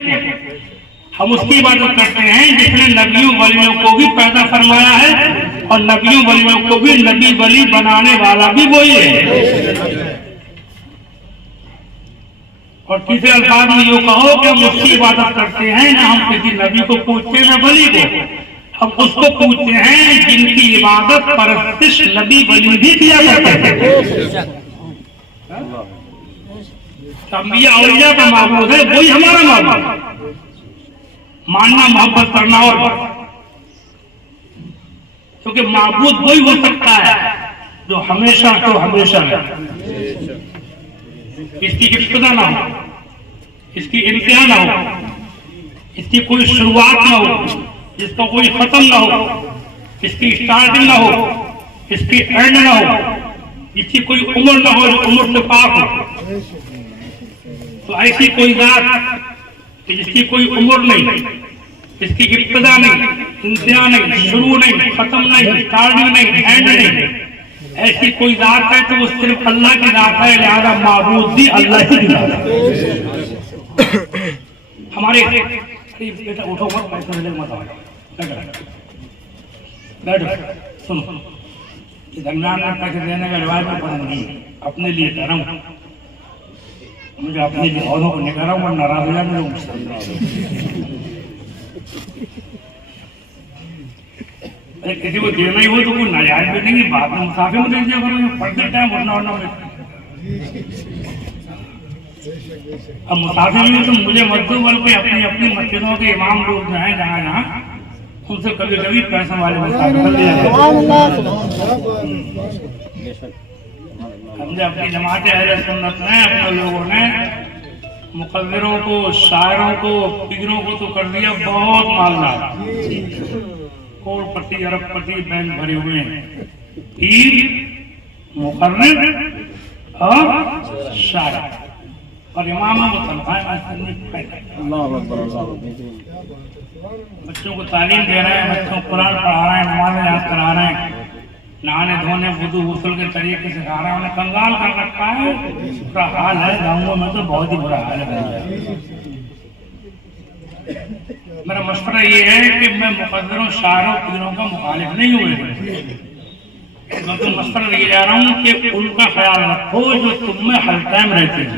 हम उसकी इबादत करते हैं जिसने नबियों वलियों को भी पैदा फरमाया है और नबियों वलियों को भी नबी वली बनाने वाला भी वही है। और तीसरे अल्फाज में यूं कहो कि हम उसकी इबादत करते हैं, ना हम किसी नबी को पूछते हैं वली को, हम उसको पूछते हैं जिनकी इबादत परस्तिश नबी वली भी किया करते हैं। अंबिया औलिया का माबूद है, वही हमारा माबूद। मानना मोहब्बत करना और बात, क्योंकि माबूद वही हो सकता है जो हमेशा तो हमेशा है, इसकी इब्तिदा ना हो, इसकी इंतहा ना हो, इसकी कोई शुरुआत ना हो, इसका कोई खत्म ना हो, इसकी स्टार्टिंग ना हो, इसकी एंड ना हो, इसकी कोई उम्र ना हो जो उम्र से पाक हो। तो ऐसी कोई जात जिसकी कोई उम्र नहीं, इसकी इब्तिदा नहीं, इंतहा नहीं, शुरू नहीं, खत्म नहीं, स्टार्टिंग नहीं, एंड नहीं, ऐसी कोई जात है तो वो सिर्फ अल्लाह की जात है। लिहाजा माबूद भी अल्लाह ही की जात है। हमारे बेटा उठो मत, पैसा मत आओ, बैठो, सुनो, दरमियान में पैसे देने का रिवाज में पसंद नहीं, अपने लिए कर रहा हूँ, मुझे अपने लिए औरों को निकाला हूँ, नाराज हो जाए मेरे। किसी को देना ही हो तो कोई नाजायज भी नहीं, बाद में मुसाफिर में दे दिया करो, पढ़ते टाइम वरना अब मुसाफिर में तो मुझे मत दो, बल्कि अपनी अपनी मस्जिदों के इमाम लोग जो हैं जहाँ जहाँ, उनसे कभी कभी पैसे वाले मुसाफिर कर लिया। हमने अपनी जमात अहले सुन्नत में अपने लोगों ने मुकद्दरों को, शायरों को, पीरों को तो कर दिया बहुत मालदार, करोड़पति अरबपति बैंक भरे हुए हैं। पीर, मुकर्रिर और शायर और इमामों को तनख्वाहें। बच्चों को तालीम दे रहे हैं, बच्चों को कुरान पढ़ा रहे हैं, नमाज़ें याद करा रहे हैं, नहाने धोने वुदू गुस्ल के तरीके सिखा रहे हैं, उन्हें कंगाल कर रखा है। बुरा हाल है गाँवों में, तो बहुत ही बुरा हाल है। मेरा मशवरा ये है कि मैं मुकद्दरों, शायरों, पीरों का मुखालिफ नहीं हुए, मैं मशवरा दिए जा रहा हूँ कि उनका ख्याल रखो जो तुम में हर टाइम रहते हैं।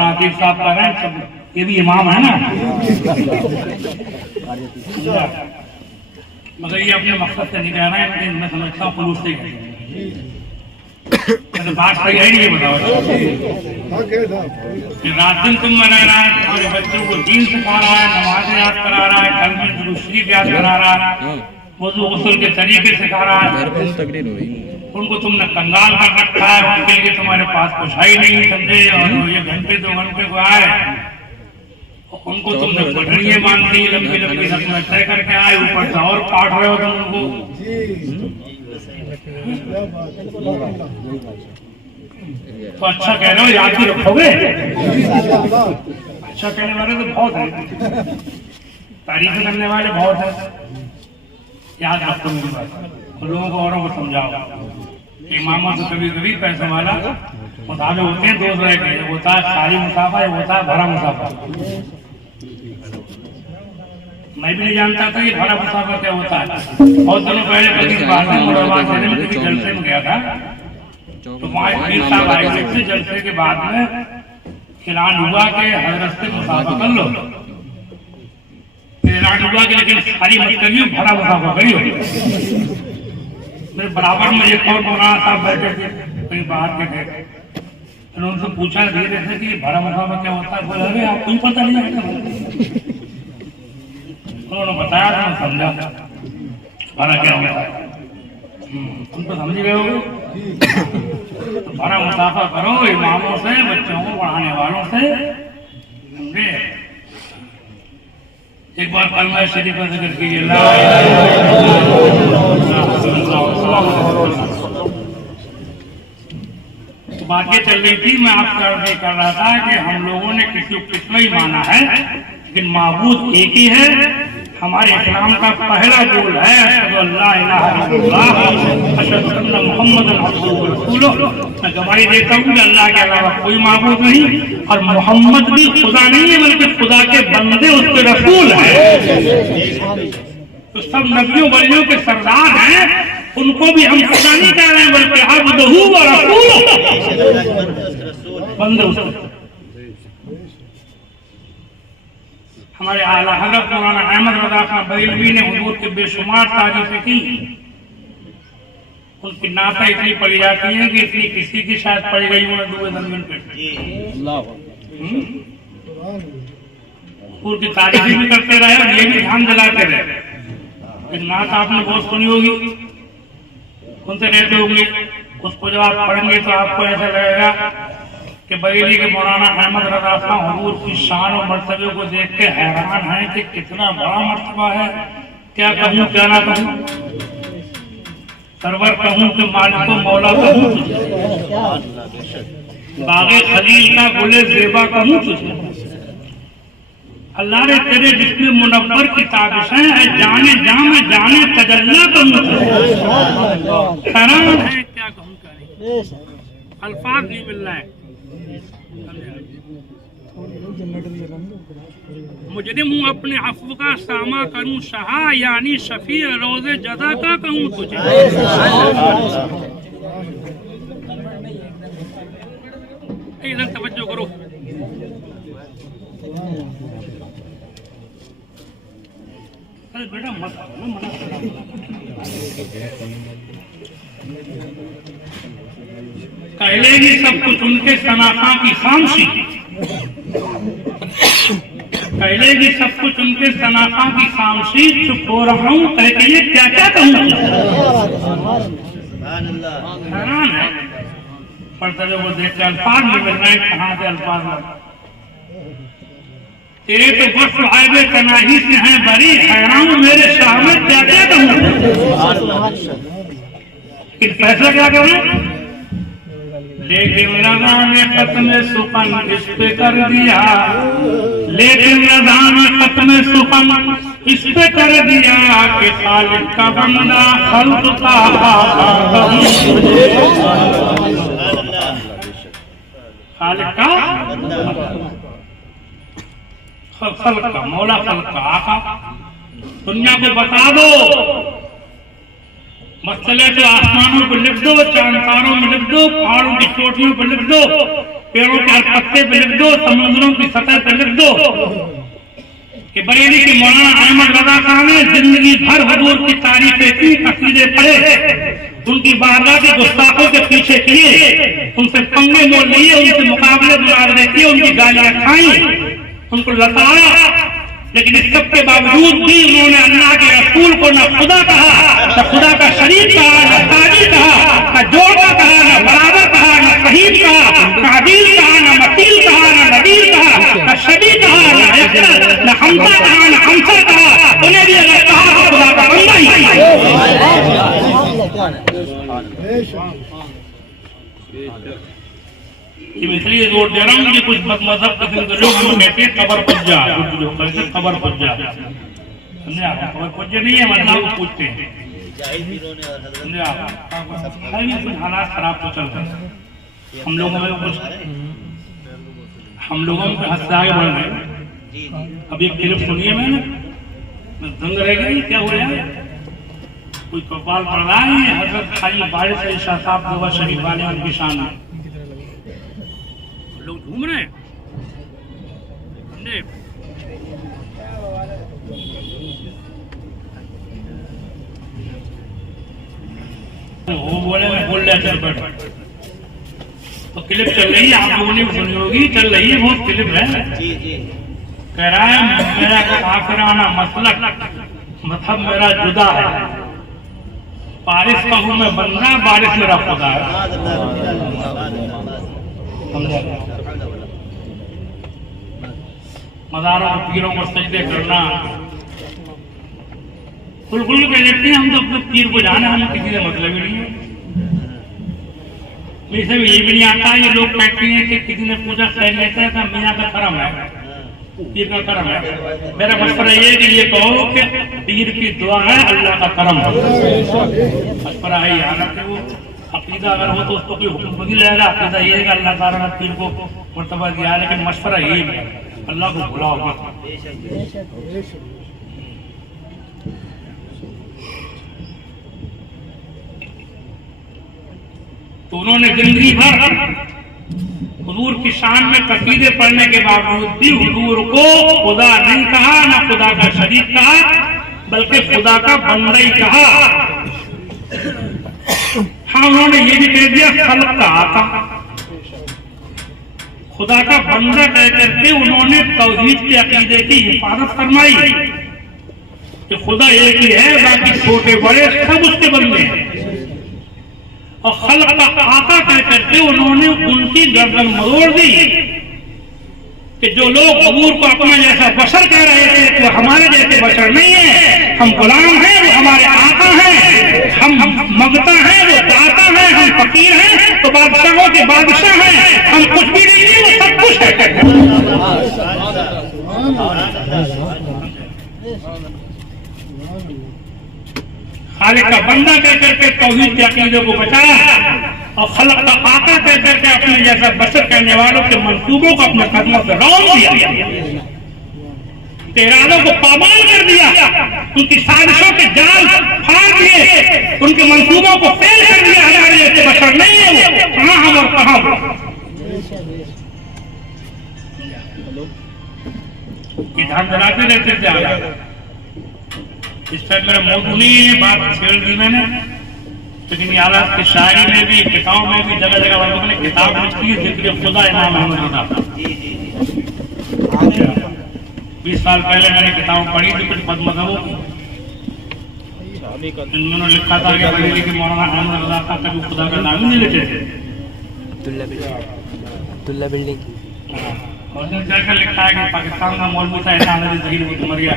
आतिफ साहब कह रहे हैं, सब ये भी इमाम है ना, मगर ये अपने मकसद से नहीं कह रहे हैं, लेकिन मैं समझता हूँ पुलिस से बात सही है नहीं। ये बताओ कि रात दिन तुम में रह रहा है, तुम्हारे बच्चों को दीन सिखा रहा है, नमाज़ें याद करा रहा है, घर में दुरूद शरीफ याद करा रहा है, वुज़ू गुस्ल के तरीके सिखा रहा है, उनको तुमने कंगाल कर रखा है, उनके लिए तुम्हारे पास कुछ है ही नहीं, समझे। और ये घंटे 2 घंटे को आए, उनको तुमने पटड़ियाँ बांध दी, लंबी लंबी रस्में तय करके आए, ऊपर से और काट रहे हो तुम उनको। तो अच्छा कह रहे हो, याद भी रखोगे। अच्छा कहने वाले तो बहुत है, तारीफ करने वाले बहुत है, याद रखो मेरी बात, लोगों को औरों को समझाओ। इमामों से कभी कभी पैसे वाला मुसाफिर होते हैं, 2 तरह के, होता है खाली मुसाफा, होता है भरा मुसाफा। मैं भी नहीं जानता था ये भरा मुसाफा क्या होता है। बहुत दिनों पहले कभी जलसे में गया था, तो वहाँ पीर साहब आए थे, जलसे के बाद में ऐलान हुआ कि हजरत से मुसाफा कर लो। ऐलान हुआ कि लेकिन सारी मत करिए, भरा मुसाफा करिए। मेरे बराबर में एक और मौलाना साहब बैठे थे, कहीं बाहर के थे, उनसे पूछा धीरे से कि भरा मुसाफा क्या होता है। बोले अरे आपको ही पता नहीं है। उन्होंने बताया था, समझा भरा क्या होता है, तुम तो समझ गए होगे। तो भरा मुसाफा करो इमामों से, बच्चों को पढ़ाने वालों से, समझे। एक बार कलमा शरीफ का जिक्र कीजिए। तो बातें चल रही थी, मैं आपसे अर्ज कर रहा था कि हम लोगों ने किसी को कितना ही माना है, लेकिन माबूद एक ही है, हमारे इस्लाम का पहला बोल है अशहदु अल्ला इलाहा इल्लल्लाह अशहदु अन्ना मुहम्मदन अब्दुहु व रसूलुहु। मैं गवाही देता हूँ कि अल्लाह के अलावा कोई माबूद नहीं और मोहम्मद भी खुदा नहीं है बल्कि खुदा के बंदे उसके रसूल हैं। तो सब नबियों वलियों के सरदार हैं, उनको भी हम खुदा नहीं कह रहे हैं बल्कि अब्दुहु व रसूलुहु, बंदे उसके। हमारे आला हज़रत मौलाना अहमद रज़ा खान बरेलवी ने हुजूर के बेशुमार तारीफें की। उनकी नाता इतनी पड़ी जाती है कि इतनी किसी की शायद पड़ी गई होने दुए दंगन पे। हुजूर की तारीफें भी करते रहे और ये भी ध्यान दिलाते रहे। एक नात आपने बहुत सुनी होगी, सुनते रहते होंगे, उसको जब आप पढ़ेंगे तो आपको ऐसा लगेगा कि बरेली के मौलाना अहमद रज़ा खान हुजूर की शान और मर्तबे को देख के हैरान है कि कितना बड़ा मर्तबा है। क्या कहूँ क्या ना कहूँ, सरवर कहूँ कि मालिक मौला कहूँ तुझे, बागे खलील का गुले ज़ेबा कहूँ तुझे। अल्लाह ने तेरे जिसमें मुनव्वर की ताबिशें है, जाने जाम जाने तजल्ला कहूँ तुझे। हैरान है क्या कहूँ क्या नहीं, अल्फाज नहीं मिल रहा है। मुजरिम हूँ अपने अफ़्व का सामा करूँ शहा, यानी शफी रोज़े जज़ा का कहूँ तुझे। इधर तवज्जो करो। अरे बेटा मत मना कहलेगी सब कुछ उनके सनाखा की खामशी, कहलेगी सब कुछ उनके सनाखा की खामशी। चुप हो रहा हूँ कह के ये क्या क्या कहूँ। हैरान है पढ़ते वो देख के अल्फाज नहीं मिल रहे, कहाँ से अल्फाज लग। तेरे तो बस आयबे तनाही से हैं बरी, हैरान मेरे शाह में क्या क्या कहूँ। फैसला क्या करें, लेकिन रज़ा ने खत्म सुखन इस पे कर दिया, लेकिन रज़ा ने खत्म सुखन इस पे कर दिया कि खालिक का बंदा खल्क का खालिक का खल्क का मौला खल्क का आका। दुनिया को बता दो, मसले तो आसमानों पर लिख दो, चांद तारों में लिख दो, पहाड़ों की चोटियों पर लिख दो, पेड़ों के हर पत्ते पर लिख दो, समुद्रों की सतह पर लिख दो कि बरेली के मौलाना अहमद रज़ा खान ने जिंदगी भर हुजूर की तारीफें की, कसीदे पढ़े, उनकी बारगाह के गुस्ताखों के पीछे किए, उनसे पंगे मोल लिए, उनसे मुकाबले मुनाजरे किए, उनकी गालियां खाई, उनको लताड़ा। लेकिन इस सब के बावजूद भी उन्होंने अल्लाह के रसूल को न खुदा कहा, न खुदा का शरीक कहा, न ताजी कहा, न जोड़ा कहा, न बराबर कहा, न शहीद कहा, न अदील कहा, न मकील कहा, न नबीर कहा, न शबी कहा, न अय्यर, न हमसा कहा, न हमसा कहा। उन्हें भी अगर कहा तो खुदा का बंदा ही है। इसलिए जोर दे रहा हूँ कि कुछ मजहब किस्म के लोग हमें कहते हैं खबर पुज्जा, कुछ लोग कहते हैं खबर पुज्जा। समझे आप, खबर पुज्जा नहीं है, मतलब वो पूछते हैं। समझे आप, कुछ हालात खराब तो चल रहे हैं, हम लोगों में कुछ, हम लोगों के हद से आगे बढ़ रहे हैं। अब एक क्लिप सुनिए, मैंने दंग रह गई, क्या हो रहा है, कोई कपाल पड़ रहा है, हजरत खाली बारिश से शाह साहब नवाज शरीफ वाले उनकी शान है, लोग घूम रहे हैं। वो बोले मैं बोल रहा चल बैठ, तो क्लिप चल रही है, आप लोगों ने सुनी होगी, चल रही है, बहुत क्लिप है। कह रहा है मेरा काफिराना मसलक मतलब मेरा जुदा है, बारिश का हूँ मैं बंदा, बारिश मेरा खुदा है। मज़ारों पीरों को सजदे करना, बिल्कुल कह देते हैं हम तो अपने पीर को जाना, हमें किसी से मतलब ही नहीं है। वैसे भी ये भी नहीं आता, ये लोग कहते हैं कि किसी ने पूछा खैर लेता है तो मियाँ का करम है, पीर का करम है। मेरा मशवरा ये कि ये कहो कि पीर की दुआ है, अल्लाह का करम है। मशवरा है, हालांकि वो अकीदा अगर हो तो उसको कोई हुक्म नहीं लेगा। अकीदा ये है कि अल्लाह ताला ने पीर को मर्तबा दिया है, लेकिन मशवरा ये है अल्लाह को भुलाओ मत। तो उन्होंने जिंदगी भर हुजूर की शान में कसीदे पढ़ने के बावजूद भी हुजूर को खुदा नहीं कहा, ना खुदा का शरीक कहा, बल्कि खुदा का बंदा ही कहा। हाँ, उन्होंने ये भी कह दिया खल्क का आका, खुदा का बंदा कह करके उन्होंने तौहीद के अकीदे की हिफाजत फरमाई कि खुदा एक ही है, बाकी छोटे बड़े सब उसके बंदे हैं। और खल्क का आका कह करके उन्होंने उनकी गर्दन मरोड़ दी कि जो लोग हुजूर को अपना जैसा बशर कह रहे थे वो हमारे जैसे बशर नहीं है, हम गुलाम हैं, वो हमारे आका हैं, हम मंगता हैं, वो दाता हैं, हम फकीर हैं, तो बादशाहों के बादशाह हैं, हम कुछ भी नहीं है, वो सब कुछ है। खालिक का बंदा कह करके तौहीद के अकीदे को बचाया और खल्क का आका कह करके अपने जैसा बशर करने वालों के मंसूबों को अपने कदमों से रौंद दिया, इरादों को पामाल कर दिया, उनकी साजिशों के जाल फाड़ दिए, उनके मंसूबों को फेल कर दिया। हमारे जैसे बशर नहीं है, वो कहाँ हम और कहाँ वो। इधर जलाते रहते थे। इस टाइम मेरा मौजूद नहीं है, बात छेड़ दी मैंने, लेकिन याद की शायरी में भी, किताब में भी, जगह जगह वालों ने किताब लिखी है जिक्र खुदा इमाम अहमद रज़ा। 20 साल पहले मैंने किताब पढ़ी थी कुछ मजहबों की, इन्होंने लिखा था कि बरेली के मौलाना अहमद रज़ा का कभी खुदा का नाम ही नहीं लेते थे। अब्दुल्ला बिल्डिंग और जाकर लिखा है कि पाकिस्तान का मौलवी था ऐसा जहीर वो मर गया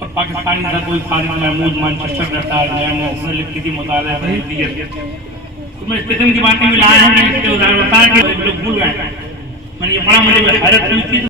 और पाकिस्तानी था कोई फारिग महमूद मैनचेस्टर रहता है, उसने लिखी थी मुताला तो मैं इस किस्म की बातें भी लाए हैं। इसके उदाहरण बताया कि लोग भूल गए। मैंने ये बड़ा मुझे हैरत हुई थी।